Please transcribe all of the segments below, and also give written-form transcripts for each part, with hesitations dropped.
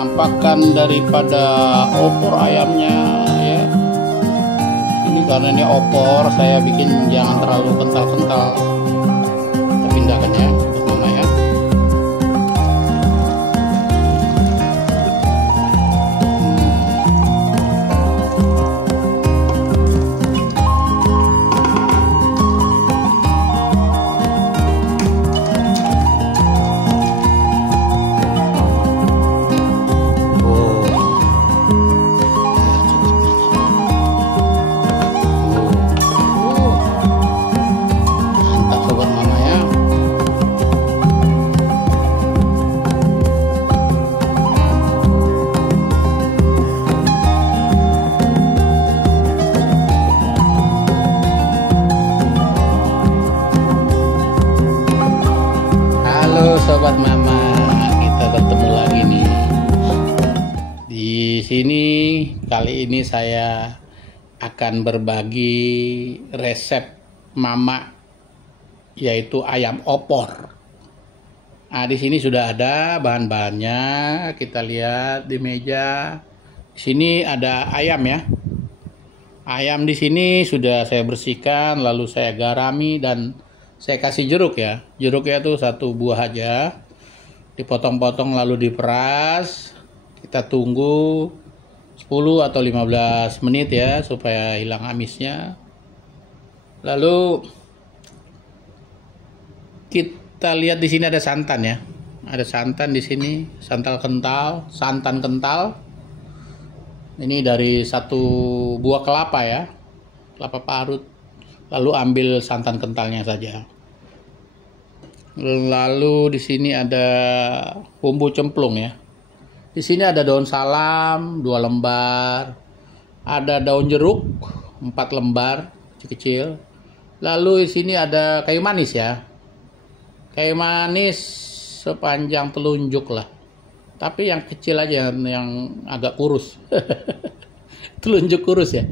penampakan daripada opor ayamnya ya. Ini karena ini opor, saya bikin jangan terlalu kental-kental. Kita pindahkan ya untuk mama ya. Sobat Mama, kita bertemu lagi nih. Di sini kali ini saya akan berbagi resep Mama, yaitu ayam opor. Nah, di sini sudah ada bahan-bahannya. Kita lihat di meja. Di sini ada ayam ya. Ayam di sini sudah saya bersihkan, lalu saya garami dan saya kasih jeruk ya. Jeruknya tuh 1 buah aja. Dipotong-potong lalu diperas. Kita tunggu 10 atau 15 menit ya supaya hilang amisnya. Lalu kita lihat di sini ada santan ya. Ada santan di sini, santan kental. Ini dari 1 buah kelapa ya. Kelapa parut. Lalu ambil santan kentalnya saja. Lalu di sini ada bumbu cemplung ya. Di sini ada daun salam 2 lembar. Ada daun jeruk 4 lembar kecil-kecil. Lalu di sini ada kayu manis ya. Kayu manis sepanjang telunjuk lah. Tapi yang kecil aja, yang agak kurus. Telunjuk kurus ya.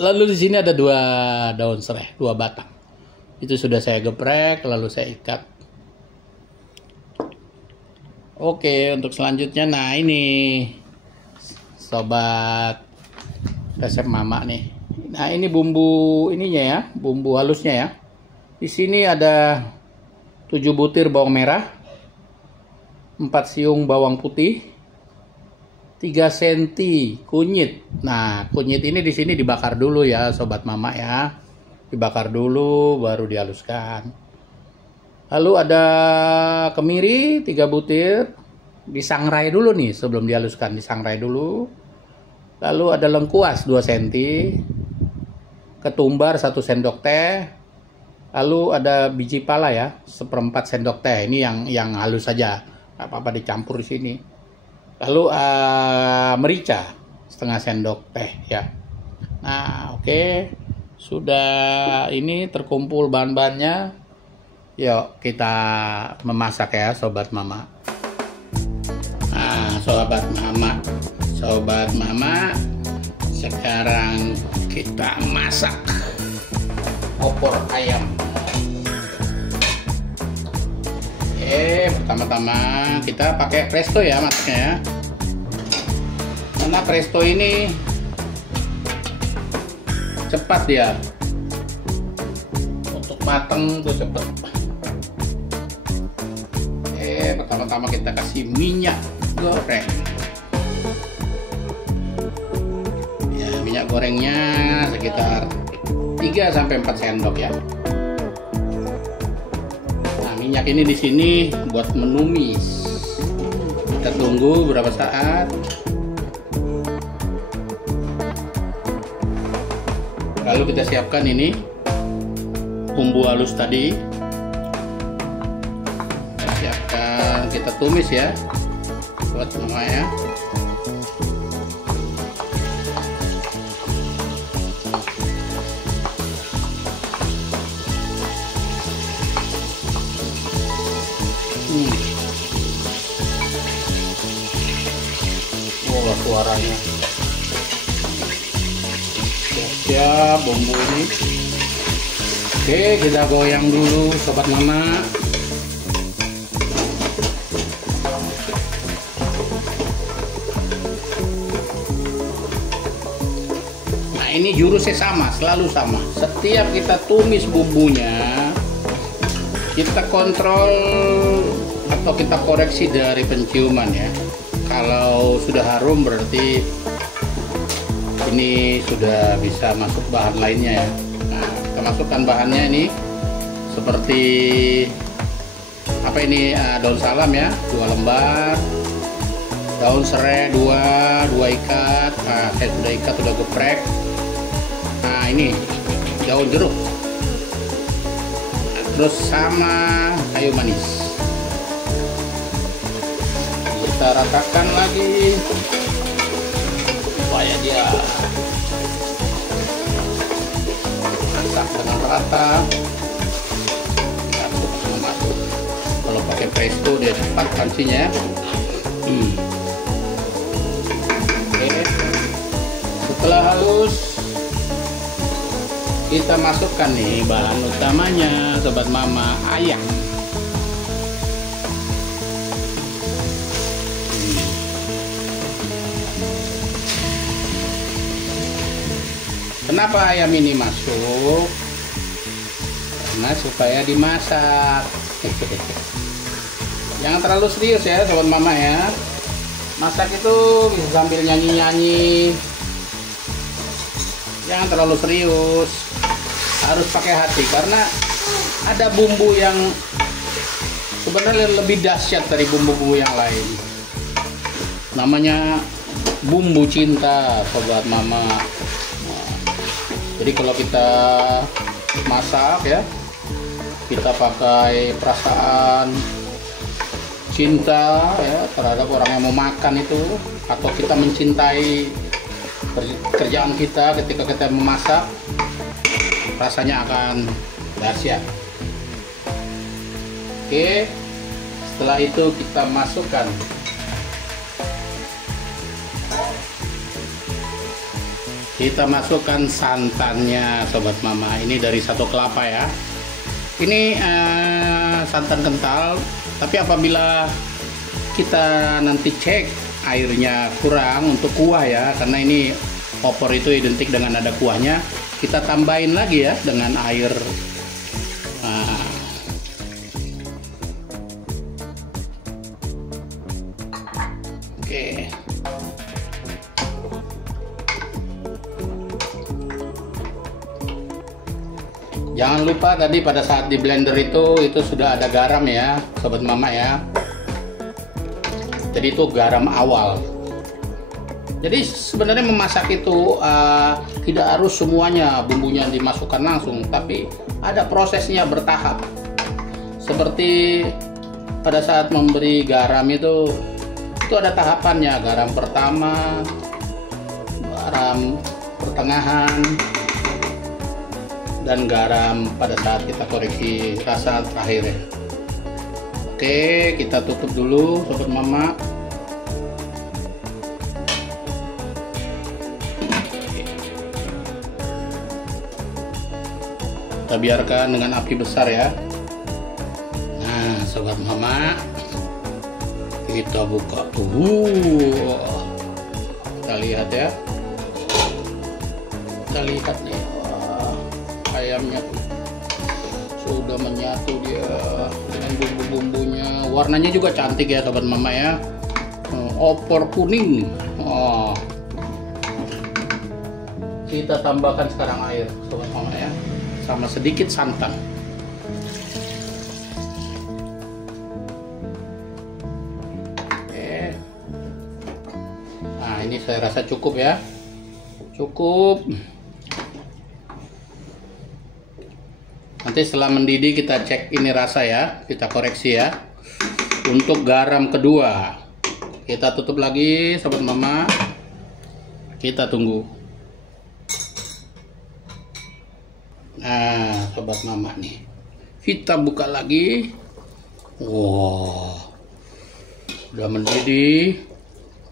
Lalu di sini ada 2 daun serai, 2 batang. Itu sudah saya geprek, lalu saya ikat. Oke, untuk selanjutnya, nah ini sobat resep Mama nih. Nah ini bumbu ininya ya, bumbu halusnya ya. Di sini ada 7 butir bawang merah, 4 siung bawang putih, 3 cm kunyit. Nah, kunyit ini di sini dibakar dulu ya, sobat Mama ya. Dibakar dulu baru dihaluskan. Lalu ada kemiri 3 butir, disangrai dulu nih sebelum dihaluskan, disangrai dulu. Lalu ada lengkuas 2 cm, ketumbar 1 sendok teh. Lalu ada biji pala ya, 1/4 sendok teh. Ini yang halus saja, nggak apa-apa dicampur di sini. Lalu merica 1/2 sendok teh ya. Nah oke, sudah ini terkumpul bahan-bahannya. Yuk kita memasak ya sobat Mama. Nah sobat Mama, sekarang kita masak opor ayam. Pertama-tama kita pakai presto ya masaknya ya. Karena presto ini cepat dia, untuk mateng tuh cepat. Pertama-tama kita kasih minyak goreng. Ya, minyak gorengnya sekitar 3-4 sendok ya. Minyak ini di sini buat menumis. Kita tunggu beberapa saat. Lalu kita siapkan ini bumbu halus tadi. Kita siapkan, kita tumis ya buat semuanya. Wah, suaranya siap bumbu ini. Oke, kita goyang dulu sobat Mama. Nah, ini jurusnya sama, selalu sama. Setiap kita tumis bumbunya, kita kontrol atau kita koreksi dari penciuman ya. Kalau sudah harum berarti ini sudah bisa masuk bahan lainnya ya. Nah, kita masukkan bahannya ini seperti apa ini, daun salam ya, 2 lembar, daun serai 2 ikat. Nah, saya sudah ikat, sudah geprek. Nah, ini daun jeruk, terus sama kayu manis. Kita ratakan lagi supaya dia masak dengan rata. Masuk. Kalau pakai presto dia cepat pancinya. Oke. Setelah halus, kita masukkan nih bahan utamanya, sobat mama, ayam. Kenapa ayam ini masuk? Karena supaya dimasak. Jangan terlalu serius ya sobat mama ya. Masak itu bisa sambil nyanyi-nyanyi. Jangan terlalu serius. Harus pakai hati karena ada bumbu yang sebenarnya lebih dahsyat dari bumbu-bumbu yang lain. Namanya bumbu cinta sobat mama. Jadi kalau kita masak ya, kita pakai perasaan cinta ya terhadap orang yang mau makan itu, atau kita mencintai kerjaan kita ketika kita memasak, rasanya akan dahsyat. Oke, setelah itu kita masukkan santannya sobat mama. Ini dari 1 kelapa ya. Ini santan kental, tapi apabila kita nanti cek airnya kurang untuk kuah ya, karena ini opor itu identik dengan ada kuahnya, kita tambahin lagi ya dengan air. Oke. Jangan lupa tadi pada saat di blender itu sudah ada garam ya sobat mama ya. Jadi itu garam awal. Jadi sebenarnya memasak itu tidak harus semuanya bumbunya dimasukkan langsung, tapi ada prosesnya bertahap. Seperti pada saat memberi garam itu ada tahapannya. Garam pertama, garam pertengahan, dan garam pada saat kita koreksi rasa terakhir ya. Oke, kita tutup dulu sobat mama. Kita biarkan dengan api besar ya. Nah sobat mama, kita buka tuh. Kita lihat ya. Kita lihat nih, ayamnya sudah menyatu dia dengan bumbu-bumbunya. Warnanya juga cantik ya sobat mama ya. Opor kuning. Kita tambahkan sekarang air sobat mama ya, sama sedikit santan. Oke. Nah ini saya rasa cukup ya, cukup. Nanti setelah mendidih kita cek ini rasa ya, kita koreksi ya. Untuk garam kedua kita tutup lagi sobat mama, kita tunggu. Nah sobat mama nih, kita buka lagi. Wow, udah mendidih.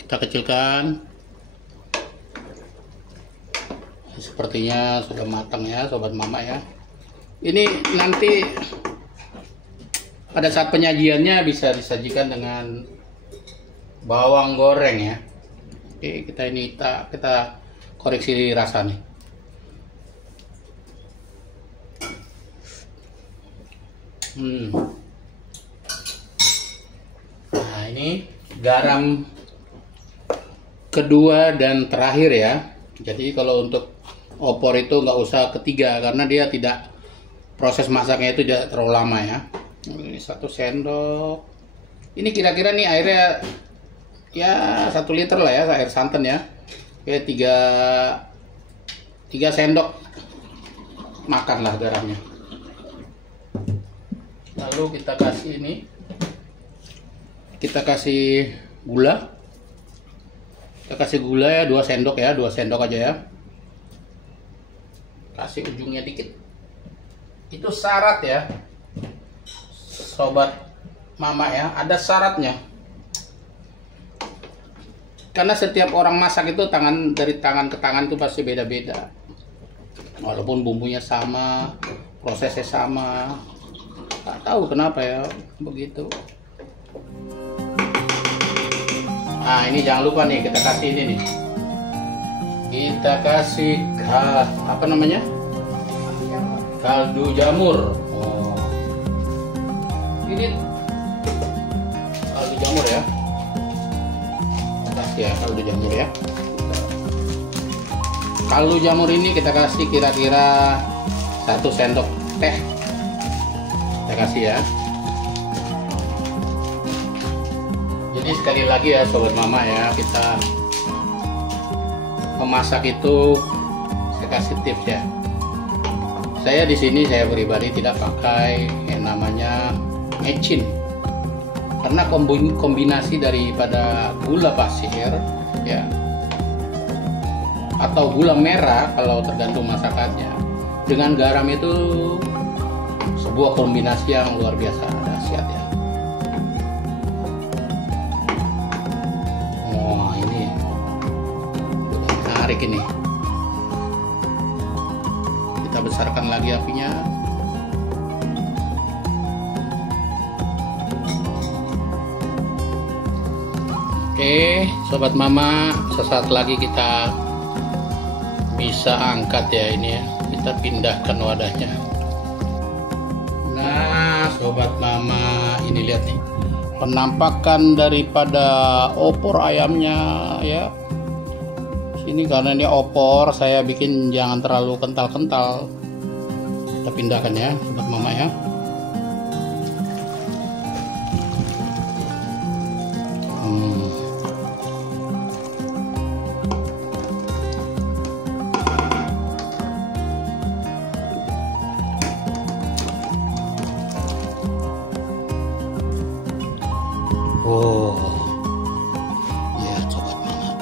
Kita kecilkan. Sepertinya sudah matang ya sobat mama ya. Ini nanti pada saat penyajiannya bisa disajikan dengan bawang goreng ya. Oke, kita koreksi rasa nih. Nah, ini garam kedua dan terakhir ya. Jadi kalau untuk opor itu nggak usah ketiga karena dia tidak, proses masaknya itu tidak terlalu lama ya. Ini 1 sendok. Ini kira-kira nih airnya ya 1 liter lah ya, air santan ya. Kayak 3 sendok makan lah garamnya. Lalu kita kasih ini, kita kasih gula. Kita kasih gula ya 2 sendok ya, 2 sendok aja ya. Kasih ujungnya dikit. Itu syarat ya, sobat mama ya, ada syaratnya. Karena setiap orang masak itu dari tangan ke tangan itu pasti beda-beda. Walaupun bumbunya sama, prosesnya sama, nggak tahu kenapa ya begitu. Nah ini jangan lupa nih kita kasih ini nih. Kita kasih apa namanya? Kaldu jamur. Oh. Ini kaldu jamur ya. Ya, kaldu jamur ya. Kaldu jamur ini kita kasih kira-kira 1 sendok teh. Kita kasih ya. Jadi sekali lagi ya sobat mama ya, kita memasak itu saya kasih tips ya. Saya di sini saya pribadi tidak pakai yang namanya mecin. Karena kombinasi daripada gula pasir ya atau gula merah kalau tergantung masakannya dengan garam itu sebuah kombinasi yang luar biasa dahsyat ya. Wah ini udah menarik ini. Kita besarkan lagi apinya. Oke, sobat mama, sesaat lagi kita bisa angkat ya ini ya. Kita pindahkan wadahnya. Nah, sobat mama, ini lihat nih. Penampakan daripada opor ayamnya ya. Sini karena ini opor, saya bikin jangan terlalu kental-kental. Kita pindahkan ya, sobat mama ya. Oh, ya sobat mama.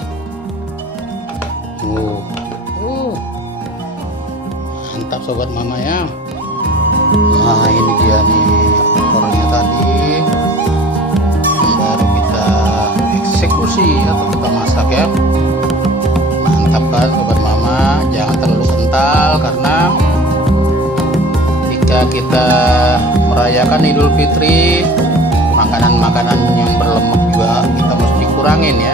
Mantap sobat mama ya. Nah ini dia nih opornya tadi yang baru kita eksekusi atau kita masak ya. Mantap kan sobat mama. Jangan terlalu kental karena jika kita merayakan Idul Fitri, makanan-makanan yang berlemak juga kita mesti kurangin ya.